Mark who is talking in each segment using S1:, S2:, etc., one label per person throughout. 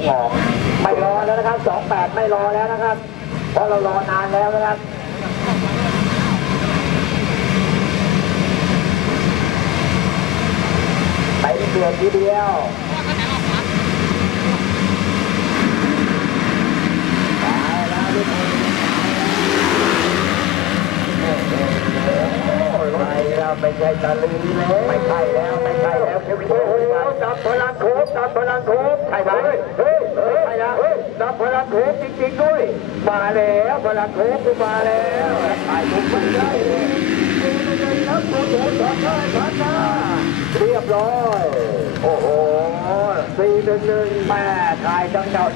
S1: งออกไม่รอแล้วนะครับสองแปดไม่รอแล้วนะครับ เพราะเรารอนานแล้วนะครับไปเกือบทีเดียวเอาแล้วทุกคน ไม่แล้วไม่ใช่ตะลือเลยไม่ใช่แล้ว ไม่ใช่แล้วเขียวเขียวดับพลังโคบดับพลังโคบใช่ไหมเฮ้ยเฮ้ยใช่แล้วดับพลังโคบจริงๆด้วย มาแล้วพลังโคบกูมาแล้วถ่ายถูกไม่ได้เลยครับโอ้โหถอดได้ถอดได้เรียบร้อย โอ้โหสี่หนึ่งหนึ่งแม่ถ่ายจังเจ้า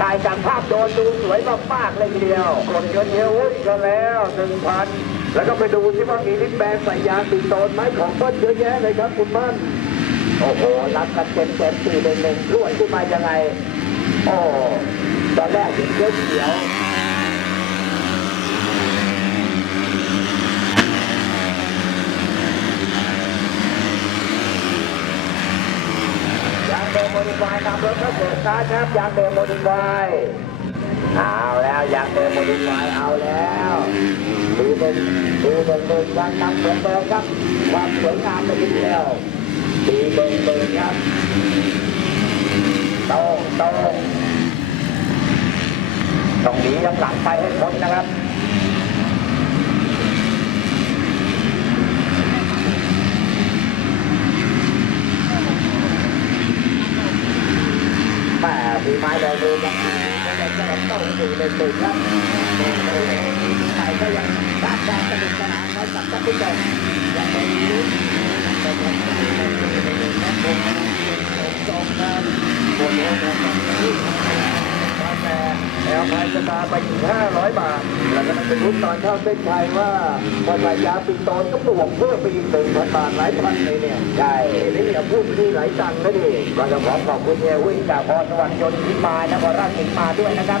S1: ถ่ายจากภาพโดนดูสวยมากๆเลยทีเดียวกดเงินเฮียวุ้ยกันแล้วหนึ่งพัน แล้วก็ไปดูที่ว่ามีลิปแบนใส่ยางติดโดนไหมของเบิ้ลเยอะแยะเลยครับคุณมั่นโอ้โหรับกันเต็มเต็มสี่หนึ่งหนึ่งรวดขึ้นมายังไงโอ้ตอนแรกเห็นเขียวเขียวยางเดโมดิฟายนำรถเข้าสู่สตาร์ทครับยางเดโมดิฟายเอาแล้วยางเดโมดิฟายเอาแล้ว ดูหนึ่งดูหนึ่งหนึ่งยังนำเหมือนเดิมครับความสวยงามไปทีเดียวดีเบิ่งเบิ่งครับตรงตรงต้องหนียังหลังไปให้พ้นนะครับแม่ฝีไม้ลอยมือยังดีก็ยังจะต้องดูเลยตื่นครับ ใครก็ยังสร้างความสนุกสนานให้กับท่านผู้ชมอย่างนี้เป็นอย่างนี้ครับผมผมจงครับตัวนี้นะครับแต่แอลไพจะมาไปถึง500 บาท แล้วก็ต้องไปลุ้นตอนเข้าเส้นชัยว่าพอสายยาปิงโตนก็บวกเพิ่มไปอีกหนึ่งพันบาทหลายพันเลยเนี่ย ใช่นี่เนี่ยพูดที่หลายตังค์นะดิก็จะขอขอบคุณเอวิ่งจากพรสวรรค์ยนต์ที่มานครราชสีมาด้วยนะครับ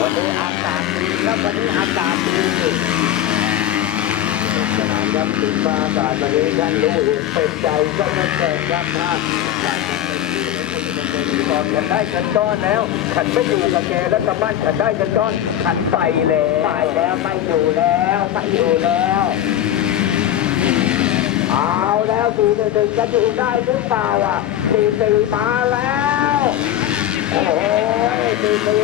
S1: วันนี้อากาศดีครับวันนี้อากาศดีสนุกสนานครับถึงมาอากาศวันนี้ท่านรู้เห็นเป็นใจก็นักแข่งครับถ้าการทำเป็นดีแล้วคนะเป็นดีก่อนฉันได้กันก้อนแล้วฉันไม่อยู่กับแกแล้วกับบ้านฉันได้กันก้อนฉันไปแล้วไปแล้วไม่อยู่แล้วไม่อยู่แล้วเอาแล้วสี่หนึ่งจะอยู่ได้หรือเปล่าอะสี่สี่มาแล้วโอ้โหสี่สี่เข้ามาจบแล้วเดี๋ยวว่าเป็นเรื่องที่เสี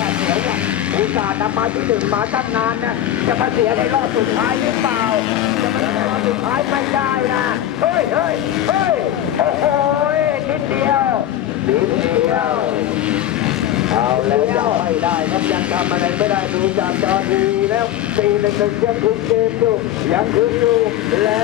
S1: อ่เสียวอะอุตส่าห์นำมาที่หนึ่งมาตั้งนานนะจะมาเสียในรอบสุดท้ายหรือเปล่าจะมาเสียในรอบสุดท้ายไม่ได้นะเฮ้ยเฮ้ยเฮ้ยโอ้ยหนิดเดียวนิดเดียวเอาแล้วไม่ได้ครับยังทำอะไรไม่ได้ดูจากจอดีแล้วตีหนึ่งหนึ่งยังคุมเกมอยู่ยังคุมอยู่และ